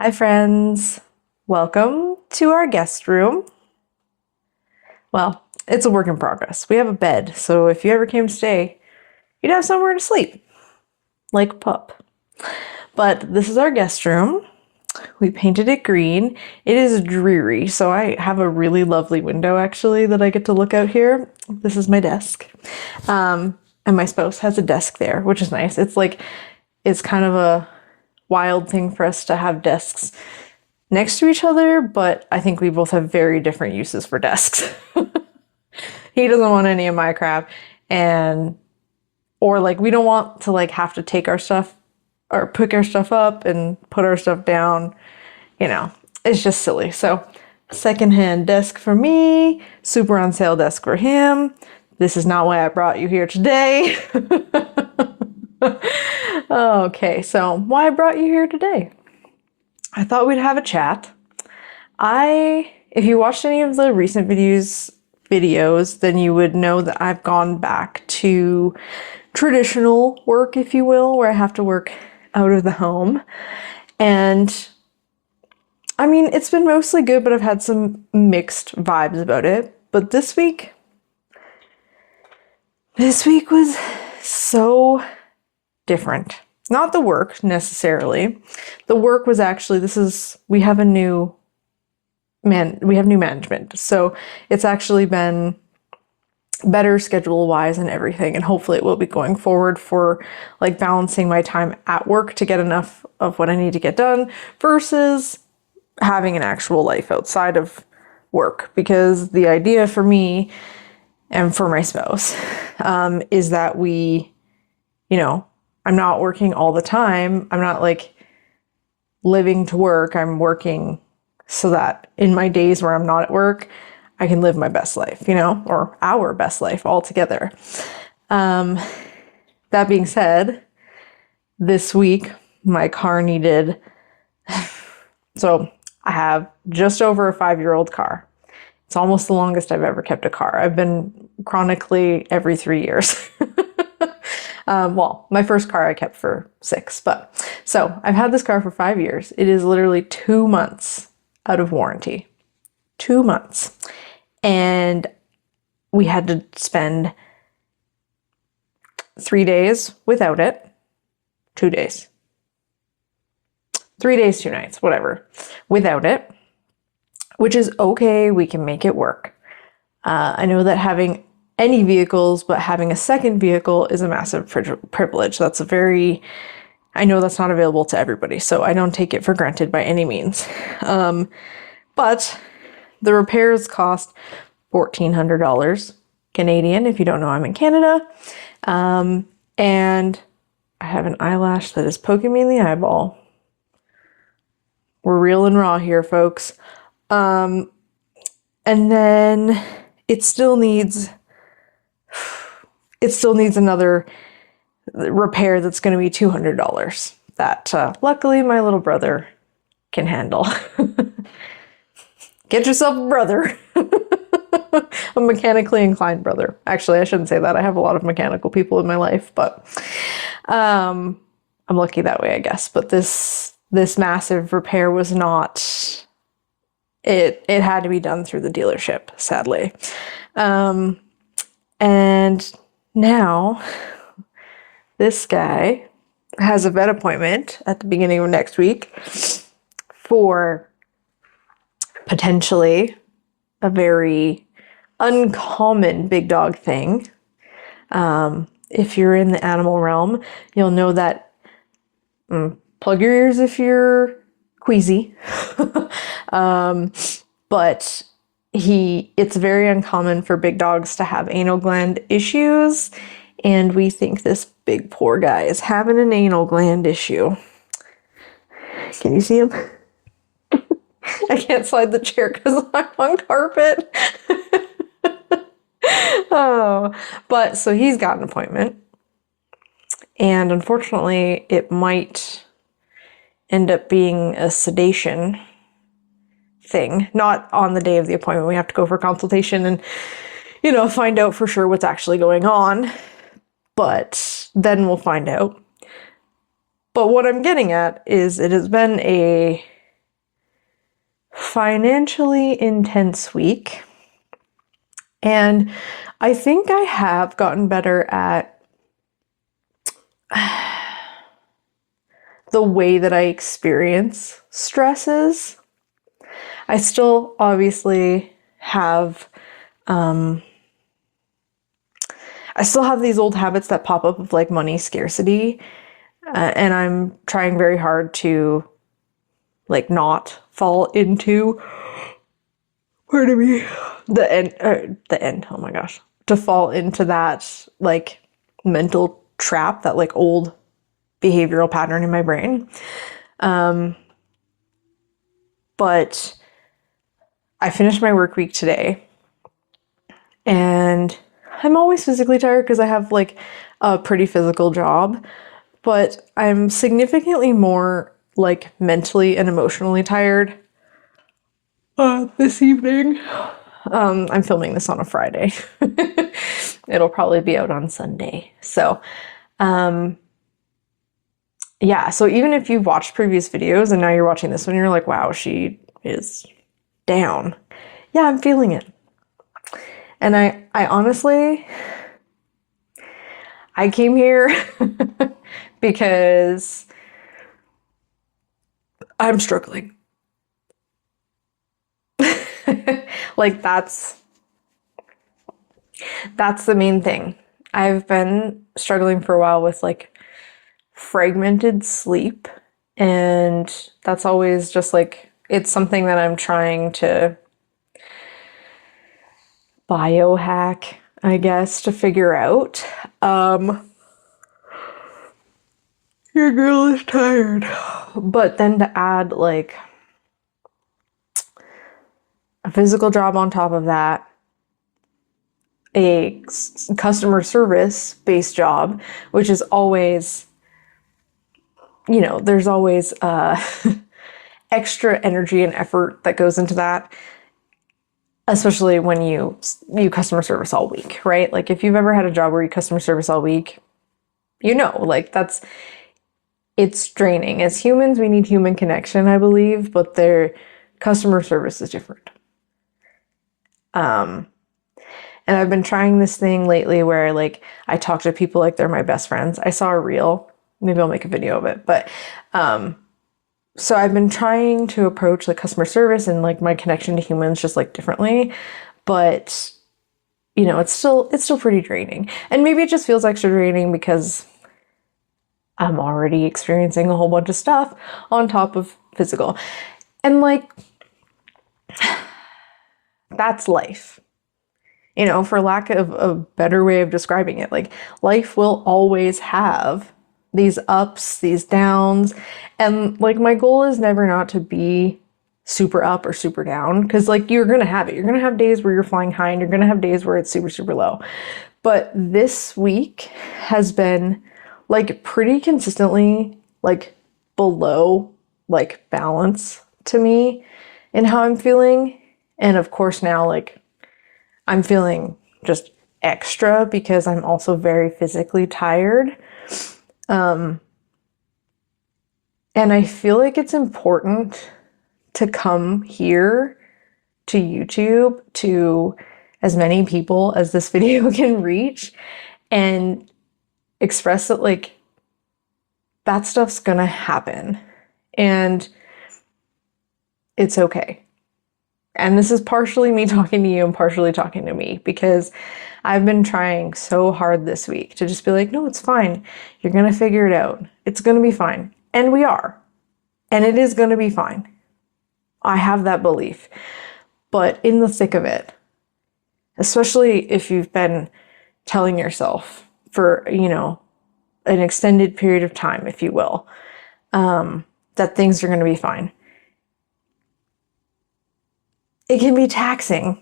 Hi, friends. Welcome to our guest room. Well, it's a work in progress. We have a bed, so if you ever came to stay, you'd have somewhere to sleep, like a pup. But this is our guest room. We painted it green. It is dreary, so I have a really lovely window actually that I get to look out here. This is my desk. And my spouse has a desk there, which is nice. It's kind of a wild thing for us to have desks next to each other, but I think we both have very different uses for desks. He doesn't want any of my crap, and or like we don't want to like have to take our stuff or pick our stuff up and put our stuff down. It's just silly. So, secondhand desk for me, super on sale desk for him. This is not why I brought you here today. Okay, so why I brought you here today? I thought we'd have a chat. If you watched any of the recent videos, then you would know that I've gone back to traditional work, if you will, where I have to work out of the home. And I mean, it's been mostly good, but I've had some mixed vibes about it. But this week was so different. Not the work necessarily. The work was actually, we have new management. So it's actually been better schedule wise and everything. And hopefully it will be going forward for like balancing my time at work to get enough of what I need to get done versus having an actual life outside of work. Because the idea for me and for my spouse is that I'm not working all the time. I'm not like living to work. I'm working so that in my days where I'm not at work, I can live my best life, or our best life all together. That being said, this week my car needed, so I have just over a 5-year-old car. It's almost the longest I've ever kept a car. I've been chronically every 3 years. Well, my first car I kept for 6, but so I've had this car for 5 years. It is literally 2 months out of warranty. 2 months. And we had to spend 3 days without it. 2 days. 3 days, 2 nights, whatever, without it, which is okay. We can make it work. I know that having any vehicles, but having a second vehicle is a massive privilege. I know that's not available to everybody, so I don't take it for granted by any means. But the repairs cost $1,400 Canadian, if you don't know, I'm in Canada. And I have an eyelash that is poking me in the eyeball. We're real and raw here, folks. And then it still needs another repair that's going to be $200 that luckily my little brother can handle. Get yourself a brother. A mechanically inclined brother. Actually, I shouldn't say that. I have a lot of mechanical people in my life, but I'm lucky that way, I guess. But this massive repair was not, it had to be done through the dealership, sadly. And now this guy has a vet appointment at the beginning of next week for potentially a very uncommon big dog thing. If you're in the animal realm, you'll know that, plug your ears if you're queasy. But it's very uncommon for big dogs to have anal gland issues, and we think this big poor guy is having an anal gland issue. Can you see him? I can't slide the chair because I'm on carpet. Oh, but so he's got an appointment, and unfortunately it might end up being a sedation thing. Not on the day of the appointment. We have to go for consultation and, find out for sure what's actually going on. But then we'll find out. But what I'm getting at is it has been a financially intense week. And I think I have gotten better at the way that I experience stresses. I still obviously have I still have these old habits that pop up of like money scarcity, and I'm trying very hard to like not fall into, pardon me, the end. Oh my gosh, to fall into that like mental trap, that like old behavioral pattern in my brain. But I finished my work week today, and I'm always physically tired because I have like a pretty physical job, but I'm significantly more like mentally and emotionally tired this evening. I'm filming this on a Friday. It'll probably be out on Sunday. So, yeah, so even if you've watched previous videos and now you're watching this one, you're like, wow, she is down. Yeah, I'm feeling it. And I honestly, I came here because I'm struggling. Like that's the main thing. I've been struggling for a while with like fragmented sleep, and that's always just like it's something that I'm trying to biohack, I guess, to figure out. Your girl is tired. But then to add like a physical job on top of that, a customer service based job, which is always, there's always extra energy and effort that goes into that, especially when you customer service all week, right? Like if you've ever had a job where you customer service all week, like it's draining. As humans, we need human connection, I believe, but their customer service is different. And I've been trying this thing lately where like I talk to people like they're my best friends. I saw a reel, maybe I'll make a video of it, but so I've been trying to approach like customer service and like my connection to humans just like differently, but it's still pretty draining. And maybe it just feels extra draining because I'm already experiencing a whole bunch of stuff on top of physical. And like that's life. For lack of a better way of describing it, like life will always have these ups, these downs. And like my goal is never not to be super up or super down, because like you're going to have it. You're going to have days where you're flying high and you're going to have days where it's super, super low. But this week has been like pretty consistently like below like balance to me in how I'm feeling. And of course now like I'm feeling just extra because I'm also very physically tired. And I feel like it's important to come here to YouTube to as many people as this video can reach and express that like that stuff's gonna happen and it's okay. And this is partially me talking to you and partially talking to me, because I've been trying so hard this week to just be like, no, it's fine. You're going to figure it out. It's going to be fine. And we are. And it is going to be fine. I have that belief. But in the thick of it, especially if you've been telling yourself for, an extended period of time, if you will, that things are going to be fine. It can be taxing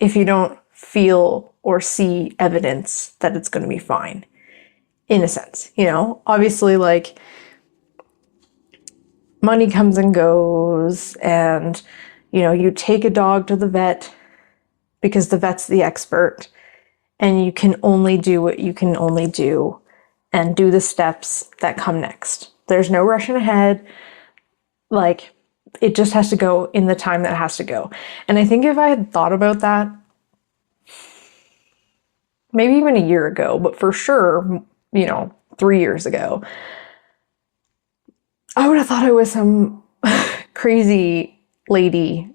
if you don't feel or see evidence that it's going to be fine, in a sense. Obviously, like money comes and goes, and you take a dog to the vet because the vet's the expert, and you can only do what you can only do and do the steps that come next. There's no rushing ahead. Like it just has to go in the time that it has to go. And I think if I had thought about that maybe even a year ago, but for sure, 3 years ago, I would have thought I was some crazy lady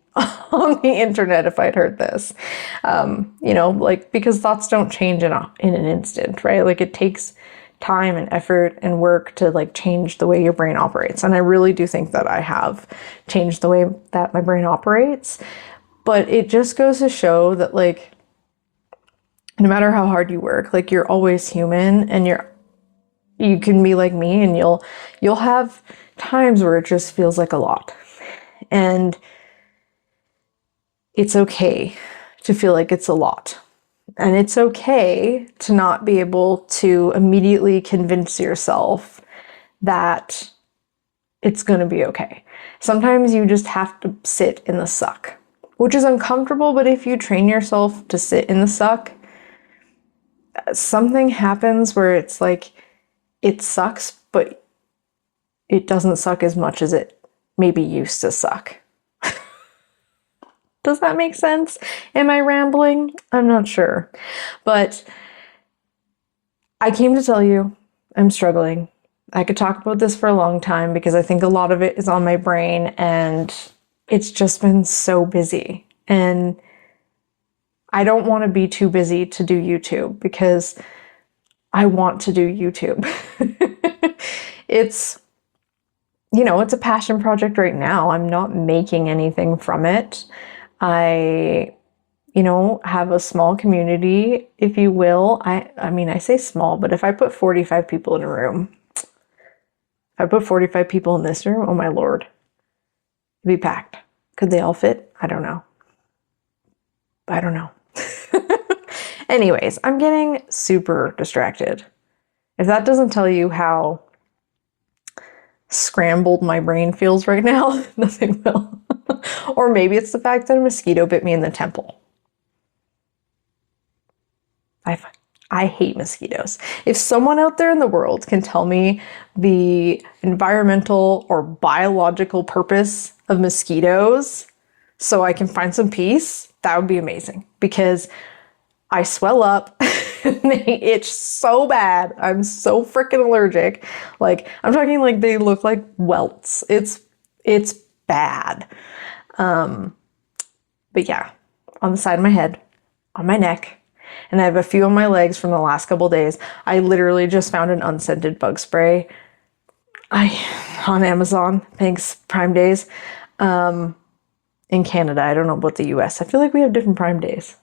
on the internet if I'd heard this. Like, because thoughts don't change in an instant, right? Like, it takes time and effort and work to like change the way your brain operates. And I really do think that I have changed the way that my brain operates. But it just goes to show that like no matter how hard you work, like you're always human, and you can be like me, and you'll have times where it just feels like a lot. And it's okay to feel like it's a lot. And it's okay to not be able to immediately convince yourself that it's going to be okay. Sometimes you just have to sit in the suck, which is uncomfortable, but if you train yourself to sit in the suck, something happens where it's like, it sucks, but it doesn't suck as much as it maybe used to suck. Does that make sense? Am I rambling? I'm not sure. But I came to tell you I'm struggling. I could talk about this for a long time because I think a lot of it is on my brain, and it's just been so busy. And I don't want to be too busy to do YouTube because I want to do YouTube. It's a passion project right now. I'm not making anything from it. I have a small community, if you will. I mean, I say small, but if I put 45 people in a room, if I put 45 people in this room, oh my Lord, it'd be packed. Could they all fit? I don't know. Anyways, I'm getting super distracted. If that doesn't tell you how scrambled my brain feels right now, nothing will. Or maybe it's the fact that a mosquito bit me in the temple. I hate mosquitoes. If someone out there in the world can tell me the environmental or biological purpose of mosquitoes so I can find some peace, that would be amazing, because I swell up and they itch so bad. I'm so freaking allergic. Like, I'm talking like they look like welts. It's bad. But yeah, on the side of my head, on my neck, and I have a few on my legs from the last couple days. I literally just found an unscented bug spray on Amazon, thanks Prime Days, in Canada. I don't know about the US. I feel like we have different Prime Days.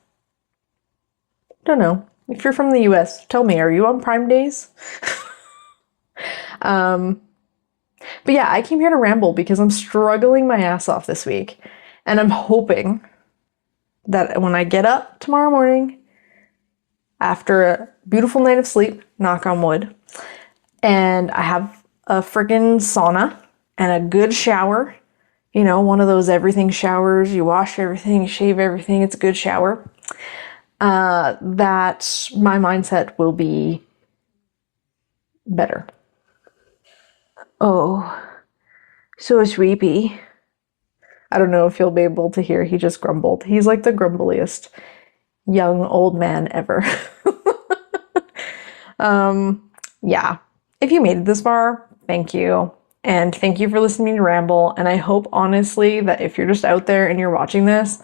Don't know. If you're from the US, tell me, are you on Prime Days? But yeah, I came here to ramble because I'm struggling my ass off this week. And I'm hoping that when I get up tomorrow morning, after a beautiful night of sleep, knock on wood, and I have a friggin' sauna and a good shower, one of those everything showers, you wash everything, shave everything, it's a good shower, that my mindset will be better. Oh, so sleepy. I don't know if you'll be able to hear, he just grumbled. He's like the grumbliest young old man ever. Yeah. If you made it this far, thank you. And thank you for listening to Ramble. And I hope honestly that if you're just out there and you're watching this,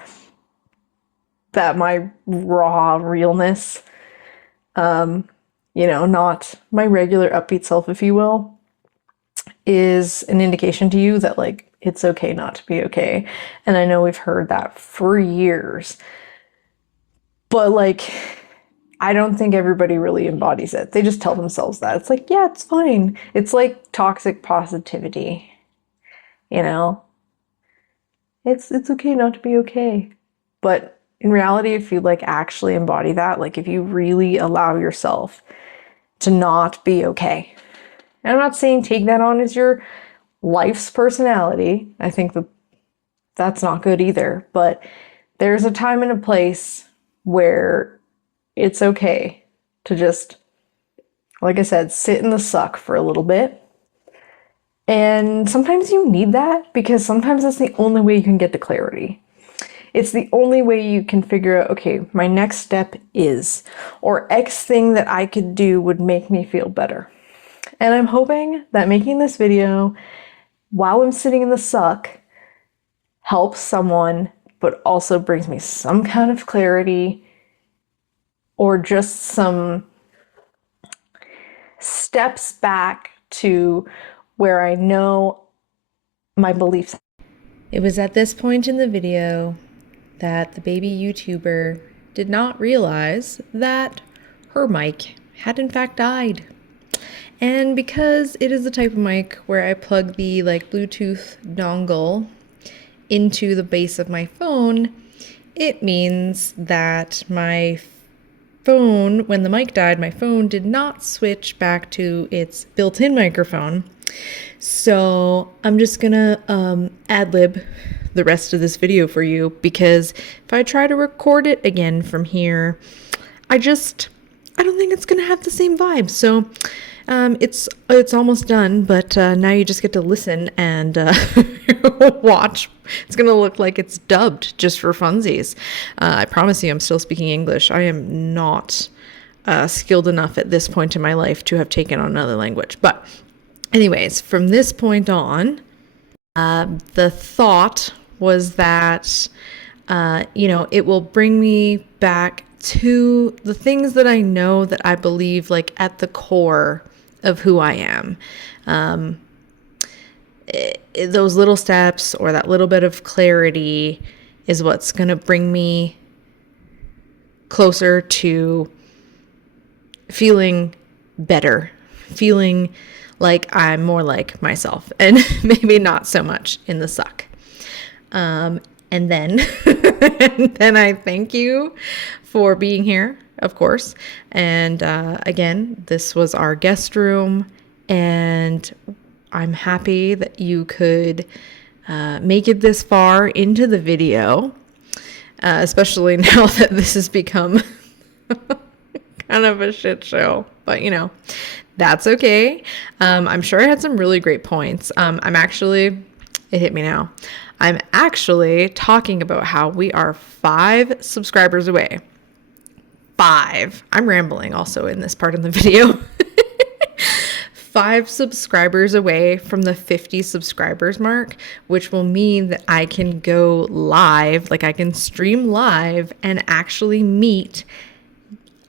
that my raw realness, not my regular upbeat self, if you will, is an indication to you that like it's okay not to be okay. And I know we've heard that for years, but like I don't think everybody really embodies it. They just tell themselves that. It's like, yeah, it's fine. It's like toxic positivity, you know? It's okay not to be okay. But in reality, if you like actually embody that, like if you really allow yourself to not be okay. And I'm not saying take that on as your life's personality. I think that's not good either. But there's a time and a place where it's okay to just, like I said, sit in the suck for a little bit And sometimes you need that because sometimes that's the only way you can get to clarity. It's the only way you can figure out, okay, my next step is, or X thing that I could do would make me feel better. And I'm hoping that making this video while I'm sitting in the suck helps someone, but also brings me some kind of clarity or just some steps back to where I know my beliefs. It was at this point in the video that the baby YouTuber did not realize that her mic had in fact died. And because it is the type of mic where I plug the Bluetooth dongle into the base of my phone, it means that my phone, when the mic died, my phone did not switch back to its built-in microphone. So I'm just gonna ad-lib the rest of this video for you, because if I try to record it again from here, I don't think it's gonna have the same vibe. So it's almost done, but now you just get to listen and watch. It's gonna look like it's dubbed just for funsies. I promise you, I'm still speaking English. I am not skilled enough at this point in my life to have taken on another language. But anyways, from this point on, the thought was that, it will bring me back to the things that I know that I believe at the core of who I am. Those little steps or that little bit of clarity is what's going to bring me closer to feeling better, feeling like I'm more like myself, and maybe not so much in the suck. And then, and then I thank you for being here, of course. And again, this was our guest room, and I'm happy that you could make it this far into the video, especially now that this has become kind of a shit show. But that's okay. I'm sure I had some really great points. It hit me now. I'm actually talking about how we are 5 subscribers away. 5. I'm rambling also in this part of the video. 5 subscribers away from the 50 subscribers mark, which will mean that I can go live, I can stream live and actually meet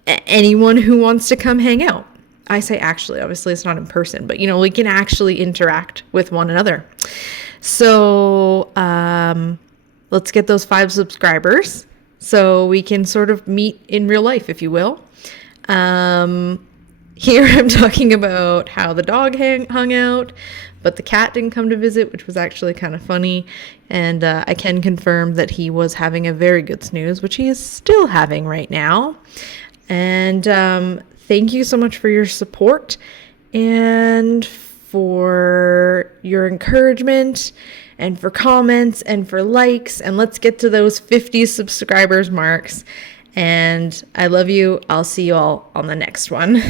anyone who wants to come hang out. I say actually, obviously it's not in person, but we can actually interact with one another. So let's get those 5 subscribers so we can sort of meet in real life, if you will. Here I'm talking about how the dog hung out, but the cat didn't come to visit, which was actually kind of funny. And I can confirm that he was having a very good snooze, which he is still having right now. And thank you so much for your support and for your encouragement and for comments and for likes. And let's get to those 50 subscribers marks. And I love you. I'll see you all on the next one.